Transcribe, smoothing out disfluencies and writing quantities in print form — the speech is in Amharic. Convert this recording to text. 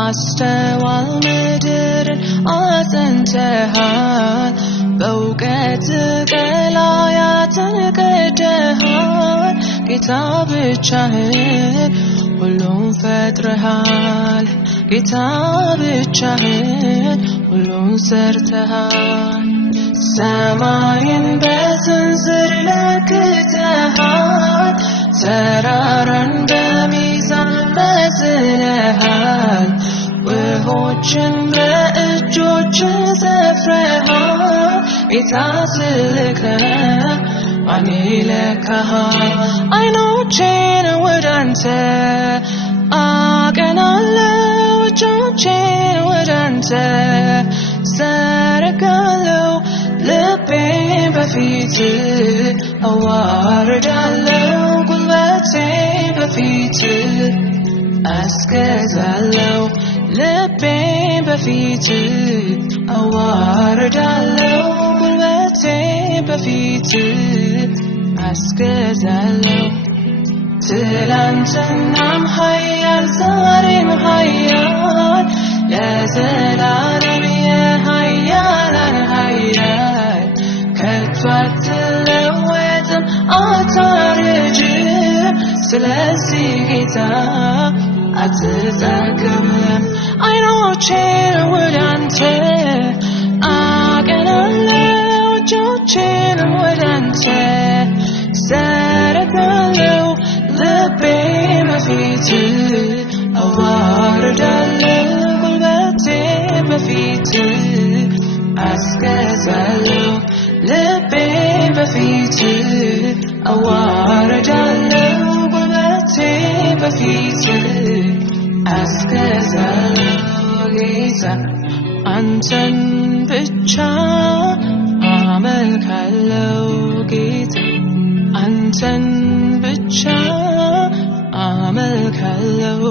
በማስተዋል ምድርን አጽንተሃል በእውቀት ቀላያትን ቀደሃል ጌታ ብቻህን ሁሉን ፈጥረሃል ጌታ ብቻህን ሁሉን ሰርተሃል ሰማይን በስንዝር ለክተሃል ተራራን በሚዛን መዝነሃል ውኆችን በእጆች ሰፍረሃል ጌታ ስልከህ ማን ይለካሃል ዓይኖቼን ወደ አንተ አቀናለሁ እጆቼን ወደ አንተ ዘረጋለሁ ልቤን በፊትህ አዋርዳለሁ ጉልበቴን በፊትህ አስገዛለሁ ልቤን በፊትህ አዋርዳለሁ ጉልበቴን በፊትህ አስገዛለሁ ትላንትናም ኃያል ዛሬም ኃያል ለዘላለም የኃያላን ኃያል ከቶ አትለወጥም አታረጅም ስለዚህ ጌታ አትጠገብም ዓይኖቼን ወደ አንተ አቀናለሁ እጆቼንም ወደ አንተ ዘረጋለሁ ልቤን በፊትህ አዋርዳለሁ ጉልበቴን በፊትህ አስገዛለሁ ልቤን በፊትህ አዋርዳለሁ ጉልበቴን በፊትህ አስገዛለሁ ጌታ አንተን ብቻ አመልካለሁ ጌታ አንተን ብቻ አመልካለሁ